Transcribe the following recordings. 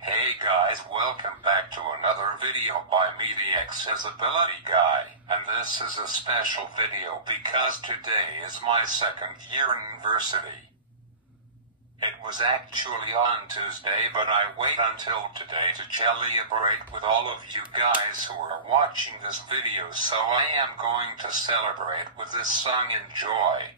Hey guys, welcome back to another video by me, the Accessibility Guy, and this is a special video because today is my second year in university. It was actually on Tuesday, but I wait until today to celebrate with all of you guys who are watching this video, so I am going to celebrate with this song. Enjoy.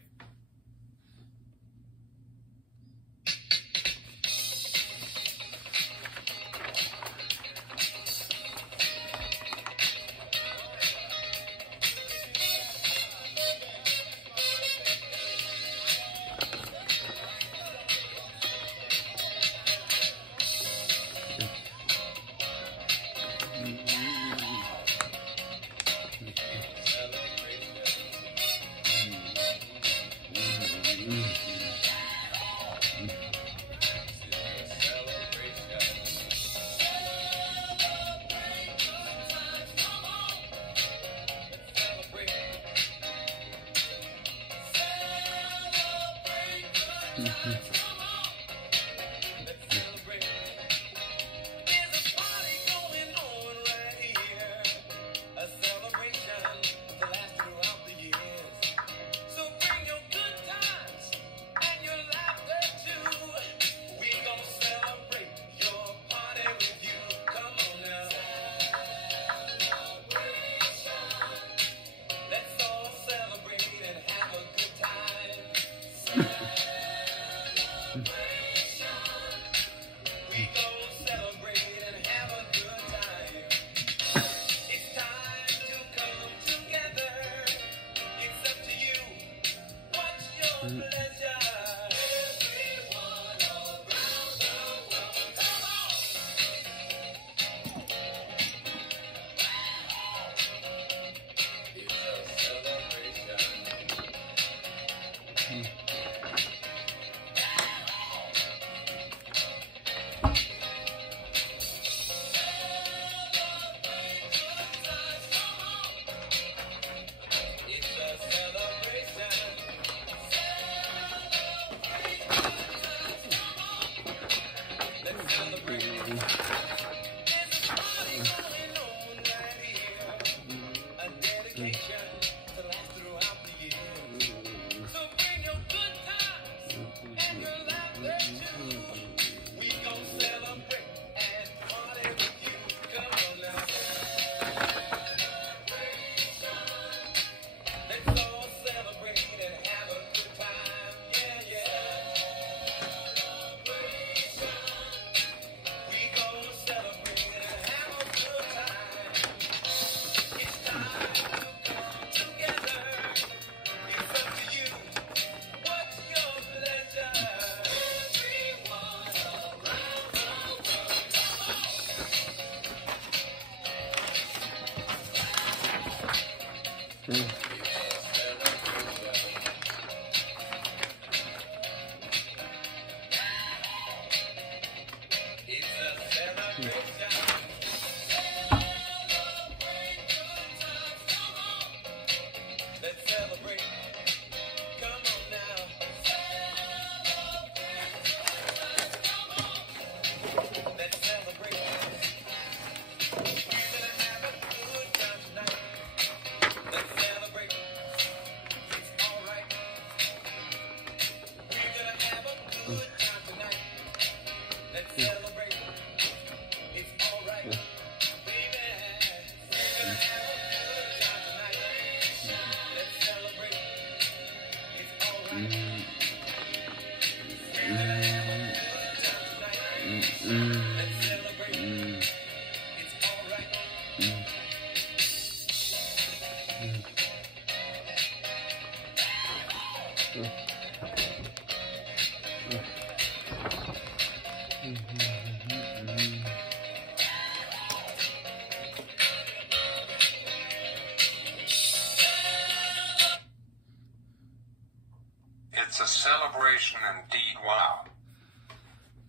It's a celebration indeed, wow.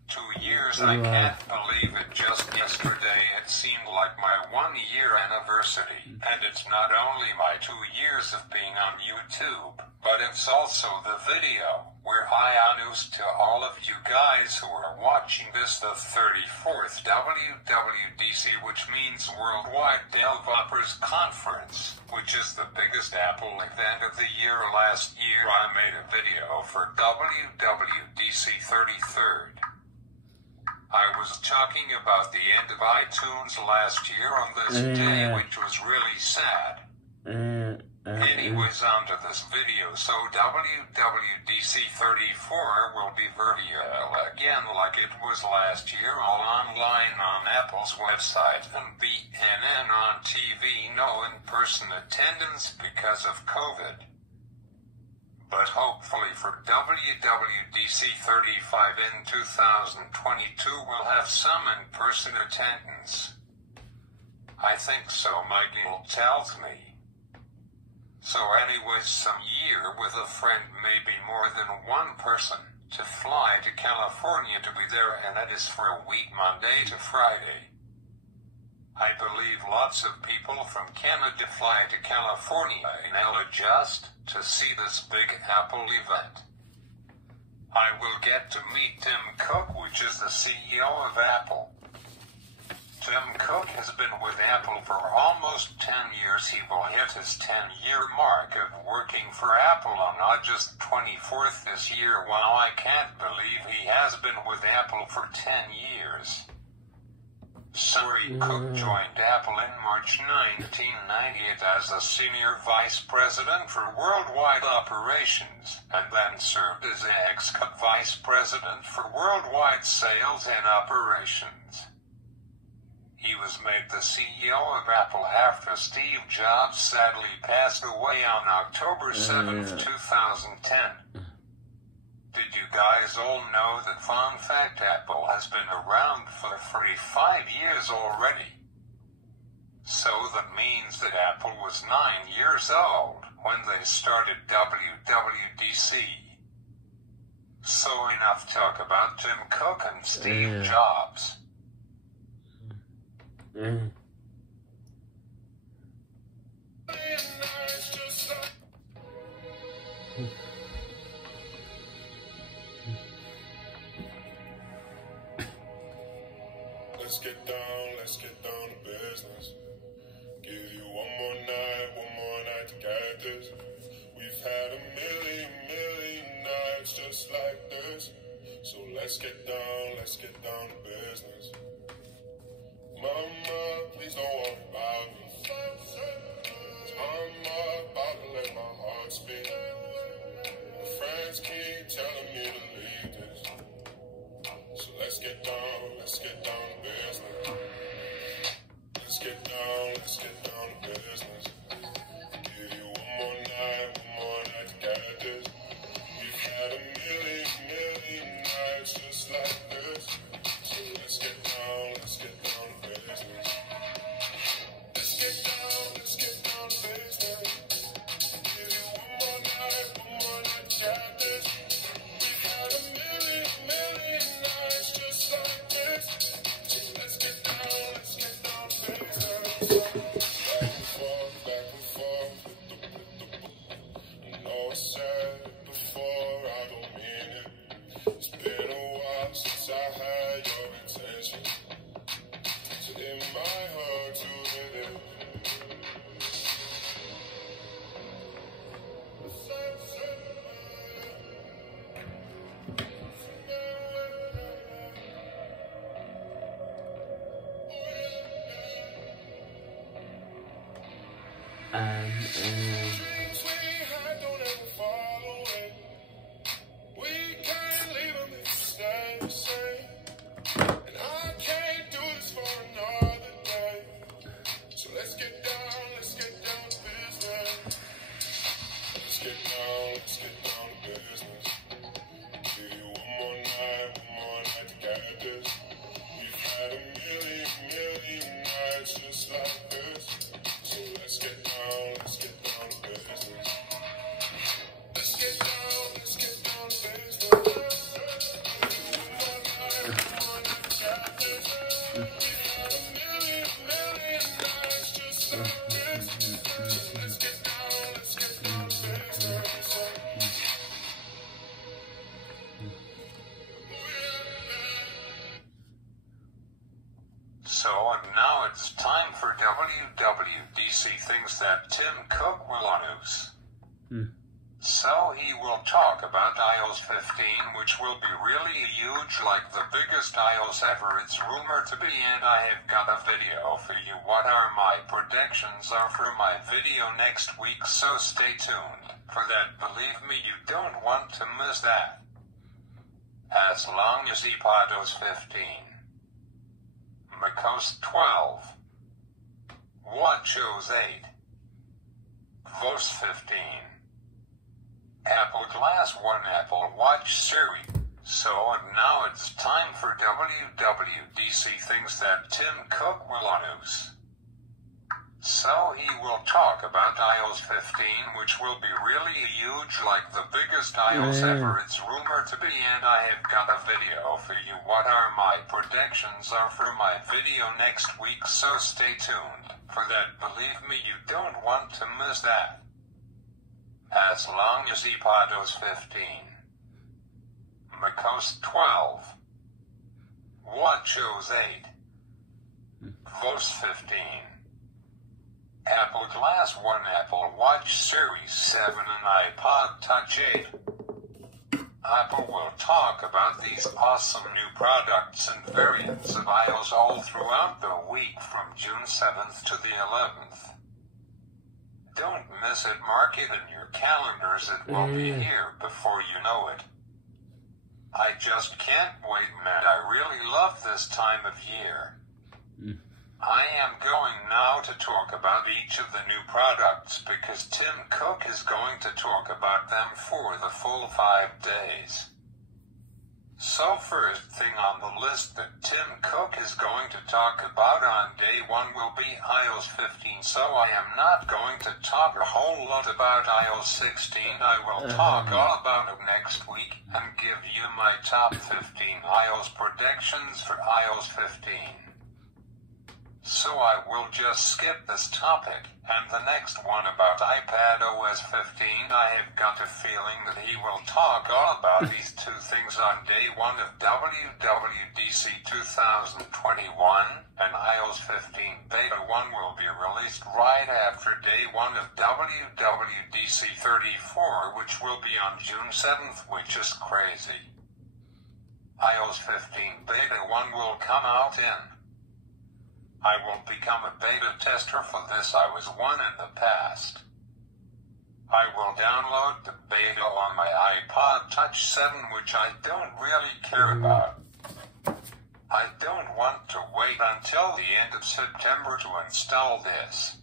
2 years, I can't believe it. Just yesterday it seemed like my 1-year anniversary. And it's not only my 2 years of being on YouTube, But it's also the video where I announce to all of you guys who are watching this the 34th WWDC, which means Worldwide Developers Conference, which is the biggest Apple event of the year. Last year I made a video for WWDC 33rd. I was talking about the end of iTunes last year on this day, which was really sad. Anyways, on to this video. So WWDC 34 will be virtual again like it was last year, all online on Apple's website and BNN on TV. No in-person attendance because of COVID. But hopefully for WWDC 35 in 2022 we'll have some in-person attendance. I think so, my guild tells me. So anyways, some year with a friend, maybe more than one person, to fly to California to be there, and it is for a week, Monday to Friday. I believe lots of people from Canada fly to California and I'll adjust to see this big Apple event. I will get to meet Tim Cook, which is the CEO of Apple. Tim Cook has been with Apple for almost 10 years. He will hit his 10-year mark of working for Apple on August 24th this year. Wow, I can't believe he has been with Apple for 10 years. Cook joined Apple in March 1998 as a senior vice president for worldwide operations, and then served as executive vice president for worldwide sales and operations. He was made the CEO of Apple after Steve Jobs sadly passed away on October 7th, 2010. Did you guys all know that, fun fact, Apple has been around for 45 years already? So that means that Apple was 9 years old when they started WWDC. So enough talk about Tim Cook and Steve Jobs. Let's get down to business. Give you one more night to get this. We've had a million nights just like this. So let's get down to business. Mama, please don't worry about me. I'm about to let my heart speak. My friends keep telling me to leave this. So let's get down to business. Let's get down to business. Give you one more night to get this. We've had a million nights just like this. So let's get down to business. Let's get down to business. Give you one more night to get this. We've had a million nights just like this. So let's get down to business. Back and forth I know I said it before, I don't mean it. It's been a while since I had your attention. So it might hurt to hit it. Dreams we had don't ever fall away. We can't leave them if we stay the same. And I can't do this for another day. So let's get down to business. Let's get down to business. Give you one more night to get this. We've had a million nights just like this. So let's get down to business. Let's get down to business. One more So and now it's time for WWDC things that Tim Cook will announce. So he will talk about iOS 15, which will be really huge, like the biggest iOS ever it's rumored to be, and I have got a video for you. What are my predictions are for my video next week, so stay tuned for that. Believe me, you don't want to miss that. As long as iPadOS 15, macOS 12, WatchOS 8, iOS 15, Apple Glass 1, Apple Watch Series. So and now it's time for WWDC things that Tim Cook will announce. So he will talk about iOS 15, which will be really huge, like the biggest iOS ever it's rumored to be, and I have got a video for you. What are my predictions are for my video next week, so stay tuned for that. Believe me, you don't want to miss that. As long as iPadOS 15, macOS 12, WatchOS 8, iOS 15, Apple Glass 1, Apple Watch Series 7, and iPod Touch 8. Apple will talk about these awesome new products and variants of iOS all throughout the week from June 7th to the 11th. Don't miss it, mark it in your calendars, it will be here before you know it. I just can't wait, man, I really love this time of year. I am going now to talk about each of the new products because Tim Cook is going to talk about them for the full 5 days. So first thing on the list that Tim Cook is going to talk about on day 1 will be iOS 15, so I am not going to talk a whole lot about iOS 16. I will talk all about it next week and give you my top 15 iOS predictions for iOS 15. So I will just skip this topic, and the next one about iPadOS 15, I have got a feeling that he will talk all about these two things on day 1 of WWDC 2021, and iOS 15 Beta 1 will be released right after day 1 of WWDC 34, which will be on June 7th, which is crazy. iOS 15 Beta 1 will come out in. I will become a beta tester for this. I was one in the past. I will download the beta on my iPod Touch 7, which I don't really care about. I don't want to wait until the end of September to install this.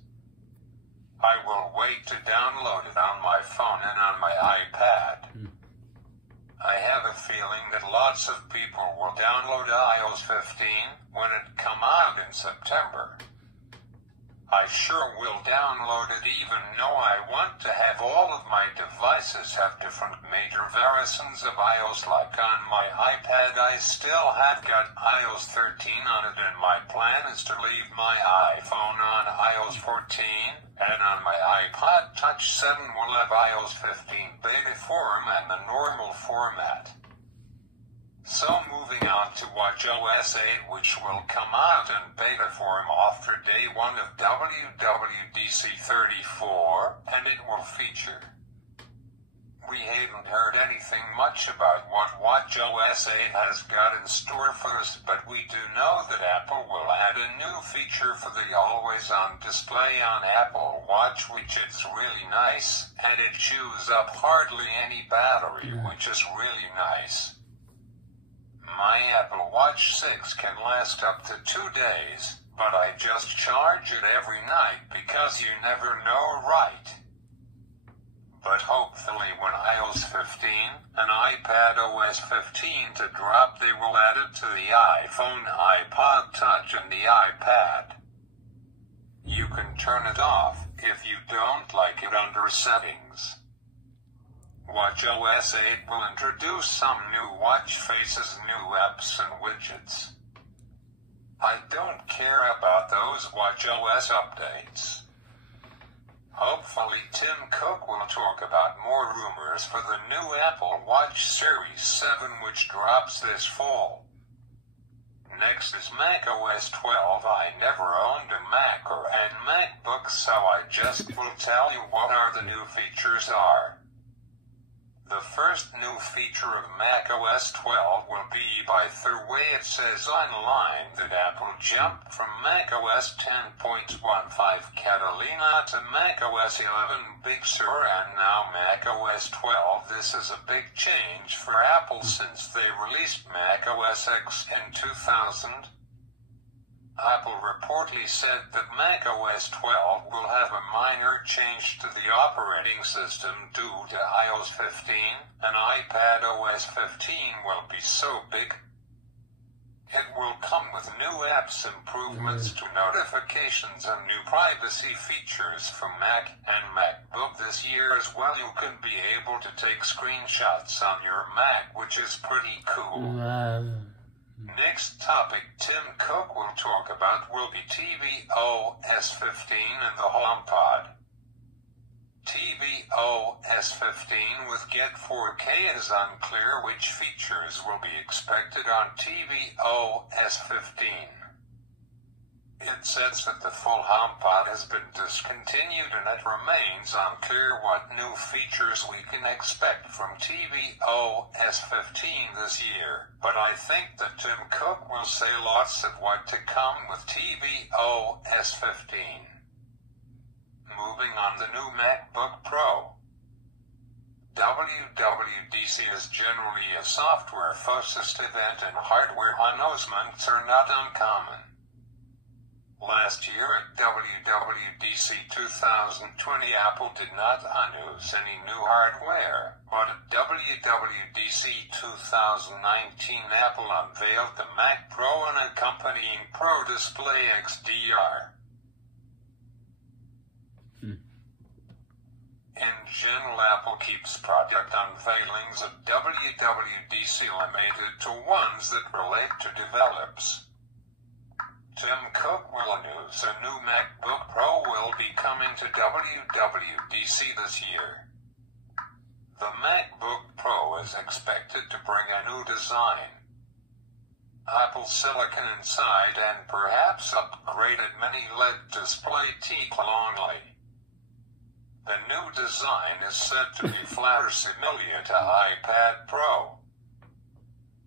I will wait to download it on my phone and on my iPad. I have a feeling that lots of people will download iOS 15 when it come out in September. I sure will download it, even though I want to have all of my devices have different major versions of iOS. Like on my iPad I still have got iOS 13 on it, and my plan is to leave my iPhone on iOS 14, and on my iPod Touch 7 will have iOS 15 beta form and the normal format. So moving on to WatchOS 8, which will come out in beta form after day 1 of WWDC 34, and it will feature. We haven't heard anything much about what WatchOS 8 has got in store for us, but we do know that Apple will add a new feature for the always-on display on Apple Watch, which is really nice, and it chews up hardly any battery, which is really nice. My Apple Watch 6 can last up to 2 days, but I just charge it every night because you never know, right? But hopefully when iOS 15 and iPadOS 15 to drop, they will add it to the iPhone, iPod Touch, and the iPad. You can turn it off if you don't like it under Settings. WatchOS 8 will introduce some new watch faces, new apps, and widgets. I don't care about those WatchOS updates. Hopefully Tim Cook will talk about more rumors for the new Apple Watch Series 7, which drops this fall. Next is macOS 12. I never owned a Mac or a MacBook, so I just will tell you what are the new features are. The first new feature of macOS 12 will be by the way it says online that Apple jumped from macOS 10.15 Catalina to macOS 11 Big Sur and now macOS 12. This is a big change for Apple since they released macOS X in 2000. Apple reportedly said that macOS 12 will have a minor change to the operating system due to iOS 15, and iPadOS 15 will be so big. It will come with new apps, improvements to notifications, and new privacy features for Mac and MacBook this year as well. You can be able to take screenshots on your Mac, which is pretty cool. Next topic Tim Cook will talk about will be tvOS 15 and the HomePod. tvOS 15 with Get 4K is unclear which features will be expected on tvOS 15. It says that the full HomePod has been discontinued and it remains unclear what new features we can expect from tvOS 15 this year, but I think that Tim Cook will say lots of what to come with tvOS 15. Moving on, the new MacBook Pro. WWDC is generally a software-focused event and hardware announcements are not uncommon. Last year at WWDC 2020, Apple did not announce any new hardware, but at WWDC 2019, Apple unveiled the Mac Pro and accompanying Pro Display XDR. In general, Apple keeps product unveilings at WWDC limited to ones that relate to developers. Tim Cook will announce a new MacBook Pro will be coming to WWDC this year. The MacBook Pro is expected to bring a new design, Apple Silicon inside, and perhaps upgraded mini LED display only. The new design is said to be flatter similar to iPad Pro,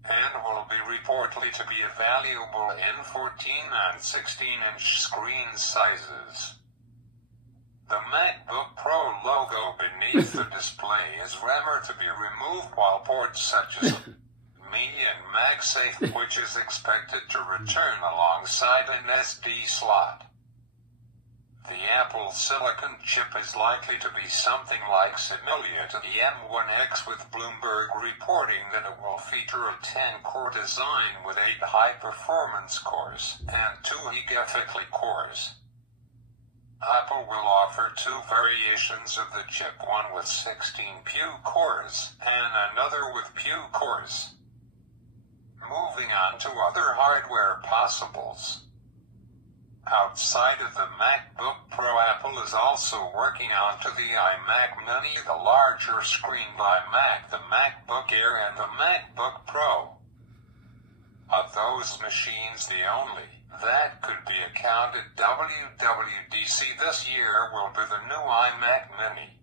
and will be reportedly to be available in 14 and 16-inch screen sizes. The MacBook Pro logo beneath the display is rumored to be removed, while ports such as Me and MagSafe, which is expected to return alongside an SD slot. The Apple Silicon chip is likely to be something like similar to the M1X, with Bloomberg reporting that it will feature a 10-core design with 8 high-performance cores and 2 gigafactory cores. Apple will offer 2 variations of the chip, one with 16 Pu cores and another with Pu cores. Moving on to other hardware possibles. Outside of the MacBook Pro, Apple is also working onto the iMac Mini, the larger screen iMac, the MacBook Air, and the MacBook Pro. Of those machines, the only that could be accounted WWDC this year will be the new iMac Mini.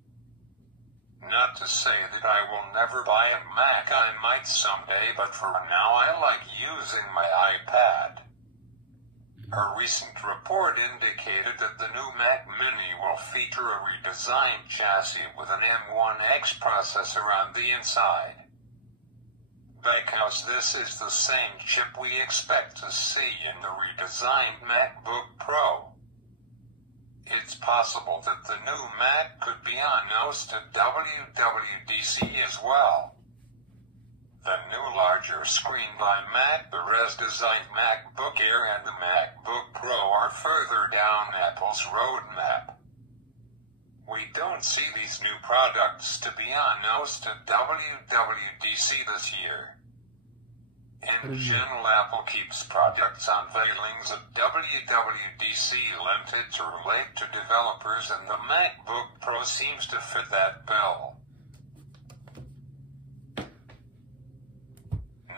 Not to say that I will never buy a Mac, I might someday, but for now I like using my iPad. A recent report indicated that the new Mac Mini will feature a redesigned chassis with an M1X processor on the inside. Because this is the same chip we expect to see in the redesigned MacBook Pro. It's possible that the new Mac could be announced at WWDC as well. The new larger screen iMac, the res-designed MacBook Air, and the MacBook Pro are further down Apple's roadmap. We don't see these new products to be announced at WWDC this year. In general, Apple keeps products unveilings at WWDC limited to relate to developers, and the MacBook Pro seems to fit that bill.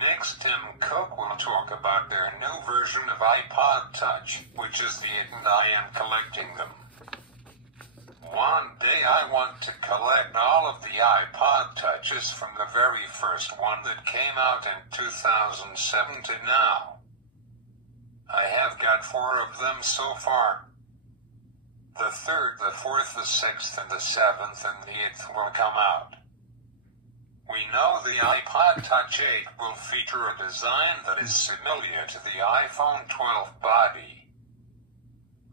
Next, Tim Cook will talk about their new version of iPod Touch, which is the 8 and I am collecting them. One day I want to collect all of the iPod Touches from the very first one that came out in 2007 to now. I have got 4 of them so far. The 3rd, the 4th, the 6th, and the 7th, and the 8th will come out. We know the iPod Touch 8 will feature a design that is similar to the iPhone 12 body.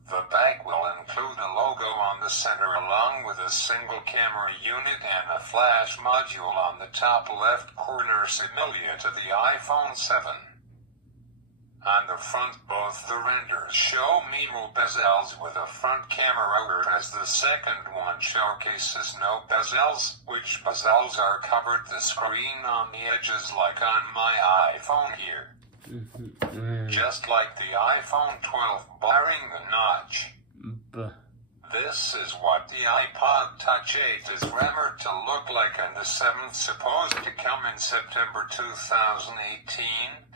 The back will include a logo on the center along with a single camera unit and a flash module on the top left corner similar to the iPhone 7. On the front, both the renders show mirror bezels with a front camera, whereas the second one showcases no bezels, which bezels are covered the screen on the edges like on my iPhone here. Just like the iPhone 12 barring the notch. This is what the iPod Touch 8 is rumored to look like, and the 7th supposed to come in September 2018,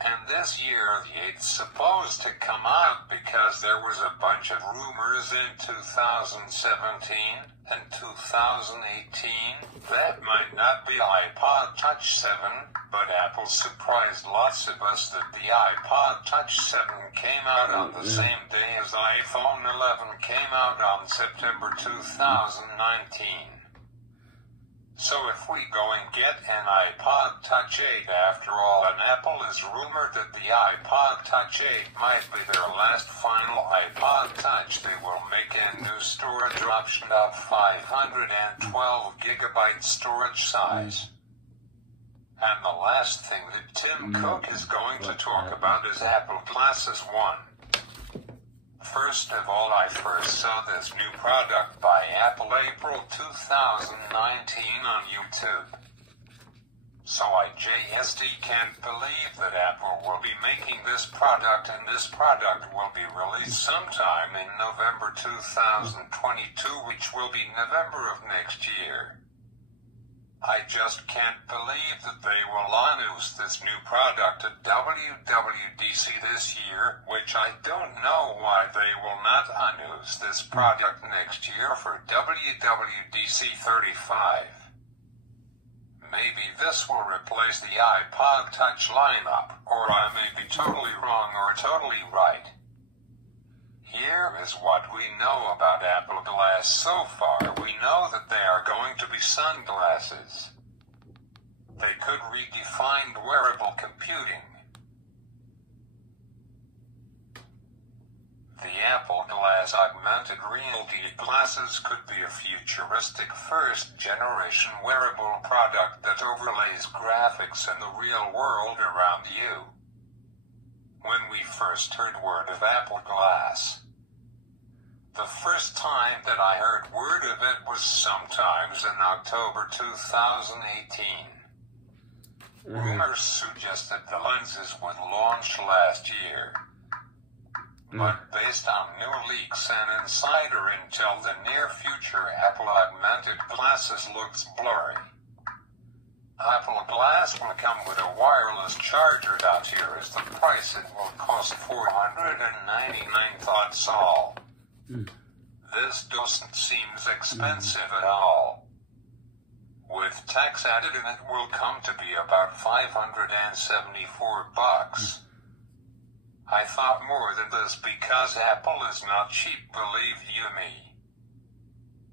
and this year the 8th supposed to come out because there was a bunch of rumors in 2017 and 2018 that might not be iPod Touch 7, but Apple surprised lots of us that the iPod Touch 7 came out on the same day as iPhone 11 came out on September 2019. So if we go and get an iPod Touch 8 after all, and Apple is rumored that the iPod Touch 8 might be their last final iPod Touch, they will make a new storage option of 512 gigabyte storage size. And the last thing that Tim Cook is going to talk about is Apple Glasses 1. First of all, I first saw this new product by Apple April 2019 on YouTube. So I just can't believe that Apple will be making this product, and this product will be released sometime in November 2022, which will be November of next year. I just can't believe that they will announce this new product at WWDC this year, which I don't know why they will not announce this product next year for WWDC 35. Maybe this will replace the iPod Touch lineup, or I may be totally wrong or totally right. Here is what we know about Apple Glass so far. We know that they are going to be sunglasses. They could redefine wearable computing. The Apple Glass augmented reality glasses could be a futuristic first-generation wearable product that overlays graphics and the real world around you. When we first heard word of Apple Glass, the first time that I heard word of it was sometimes in October 2018. Rumors suggested the lenses would launch last year. But based on new leaks and insider intel, the near future Apple augmented glasses looks blurry. Apple Glass will come with a wireless charger. Here is the price. It will cost $499. That's all. This doesn't seem expensive at all. With tax added in, it will come to be about $574. I thought more than this because Apple is not cheap, believe you me.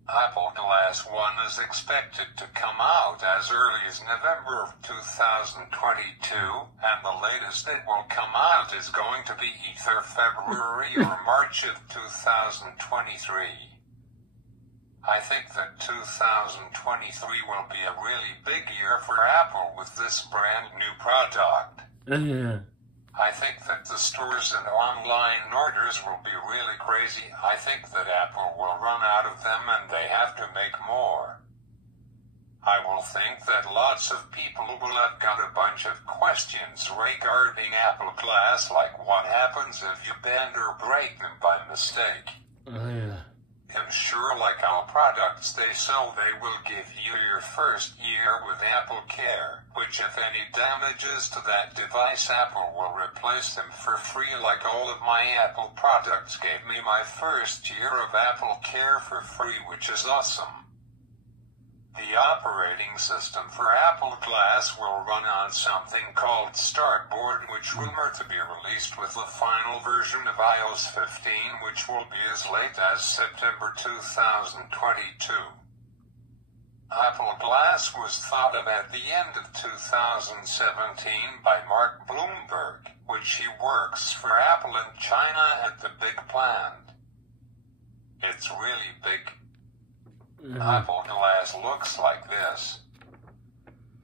Apple Glass 1 is expected to come out as early as November of 2022, and the latest it will come out is going to be either February or March of 2023. I think that 2023 will be a really big year for Apple with this brand new product. I think that the stores and online orders will be really crazy. I think that Apple will run out of them and they have to make more. I will think that lots of people will have got a bunch of questions regarding Apple Glass, like what happens if you bend or break them by mistake. I'm sure like all products they sell, they will give you your first year with Apple Care, which if any damages to that device, Apple will replace them for free. Like all of my Apple products gave me my first year of Apple Care for free, which is awesome. The operating system for Apple Glass will run on something called Startboard, which rumored to be released with the final version of iOS 15, which will be as late as September 2022. Apple Glass was thought of at the end of 2017 by Mark Bloomberg, which he works for Apple in China at the big plant. It's really big. Apple Glass looks like this.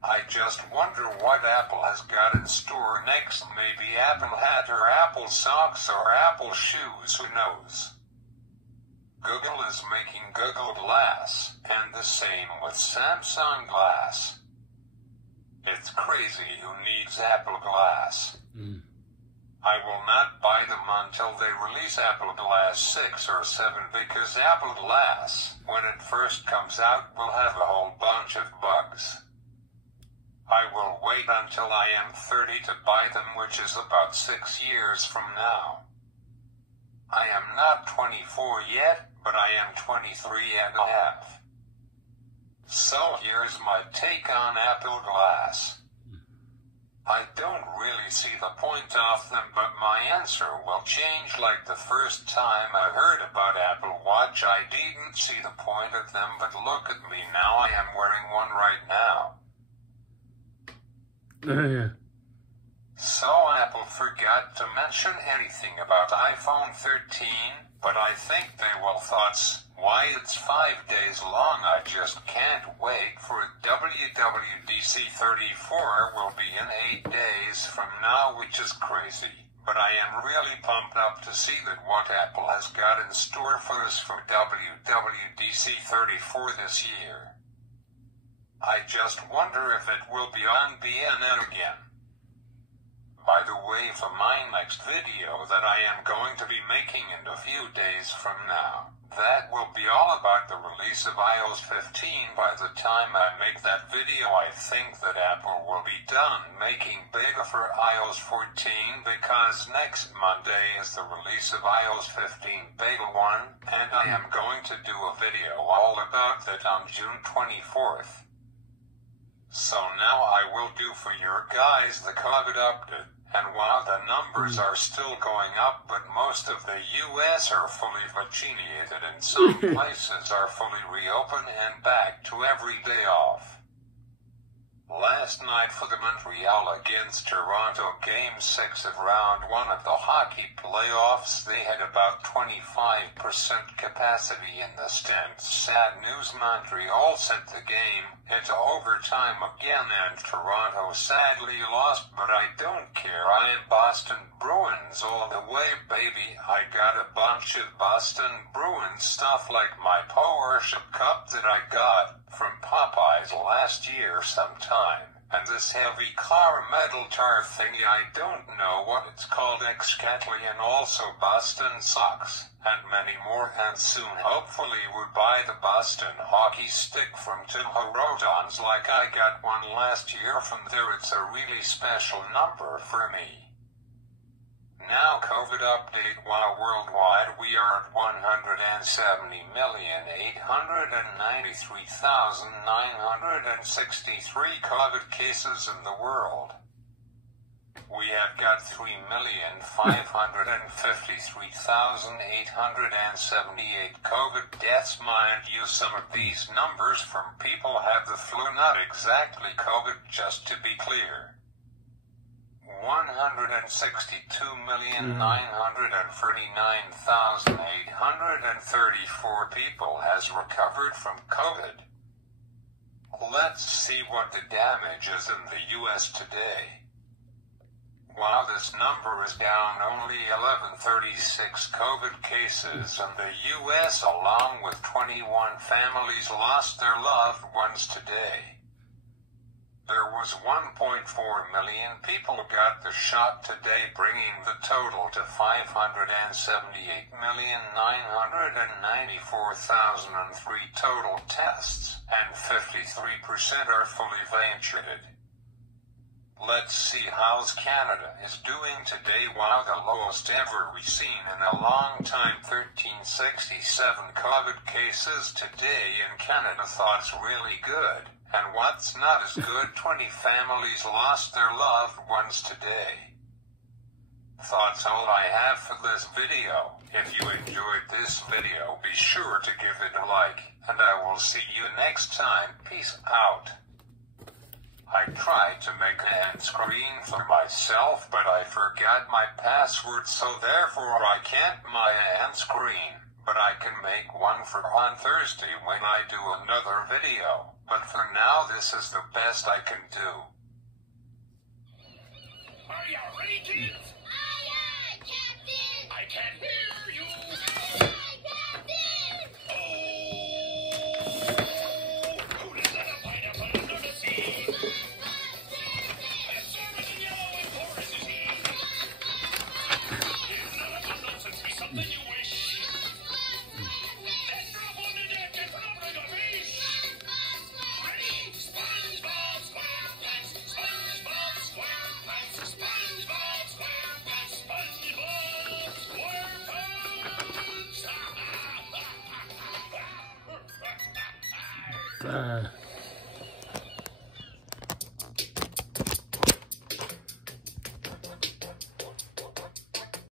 I just wonder what Apple has got in store next. Maybe Apple hat or Apple socks or Apple shoes, who knows? Google is making Google Glass, and the same with Samsung Glass. It's crazy who needs Apple Glass. I will not buy them until they release Apple Glass 6 or 7, because Apple Glass, when it first comes out, will have a whole bunch of bugs. I will wait until I am 30 to buy them, which is about 6 years from now. I am not 24 yet, but I am 23 and a half. So here's my take on Apple Glass. I don't really see the point of them, but my answer will change. Like the first time I heard about Apple Watch, I didn't see the point of them, but look at me now, I am wearing one right now. Yeah. So Apple forgot to mention anything about iPhone 13, but I think they will thoughts, why it's 5 days long, I just can't wait for it. WWDC 34 will be in 8 days from now, which is crazy, but I am really pumped up to see that what Apple has got in store for us for WWDC 34 this year. I just wonder if it will be on BNN again. By the way, for my next video that I am going to be making in a few days from now, that will be all about the release of iOS 15. By the time I make that video, I think that Apple will be done making beta for iOS 14, because next Monday is the release of iOS 15 Beta 1, and I am going to do a video all about that on June 24th. So now I will do for your guys the COVID update. And while the numbers are still going up, but most of the US are fully vaccinated and some places are fully reopened and back to every day off. Last night for the Montreal against Toronto Game 6 of Round 1 of the hockey playoffs, they had about 25% capacity in the stands. Sad news, Montreal sent the game into overtime again and Toronto sadly lost, but I don't care. I am Boston Bruins all the way, baby. I got a bunch of Boston Bruins stuff, like my Porsche cup that I got from Popeyes last year sometime, and this heavy car metal tar thingy, I don't know what it's called, exactly, and also Boston socks, and many more, and soon hopefully we'll buy the Boston hockey stick from Tim Hortons like I got one last year from there. It's a really special number for me. Now COVID update, while worldwide we are at 170,893,963 COVID cases in the world. We have got 3,553,878 COVID deaths. Mind you, some of these numbers from people have the flu, not exactly COVID, just to be clear. 162,939,834 people has recovered from COVID. Let's see what the damage is in the US today. While this number is down only 1136 COVID cases in the US, along with 21 families lost their loved ones today. There was 1.4 million people got the shot today, bringing the total to 578,994,003 total tests, and 53% are fully vaccinated. Let's see how Canada is doing today. Wow, the lowest ever we've seen in a long time, 1367 COVID cases today in Canada. Thoughts really good. And what's not as good, 20 families lost their loved ones today. Thoughts all I have for this video. If you enjoyed this video, be sure to give it a like, and I will see you next time. Peace out. I tried to make a end screen for myself, but I forgot my password, so therefore I can't my end screen. But I can make one for on Thursday when I do another video. But for now, this is the best I can do. Are you ready, kids? Aye, aye, Captain! I can hear you! Aye, Captain! Oh! Who did let a pineapple under the sea? It's serving in yellow and porous is he. It's not a good nonsense, be something you wish. Then drop on the deck and drop like a fish. Ready? SpongeBob SquarePants, SpongeBob SquarePants, SpongeBob SquarePants, SpongeBob SquarePants.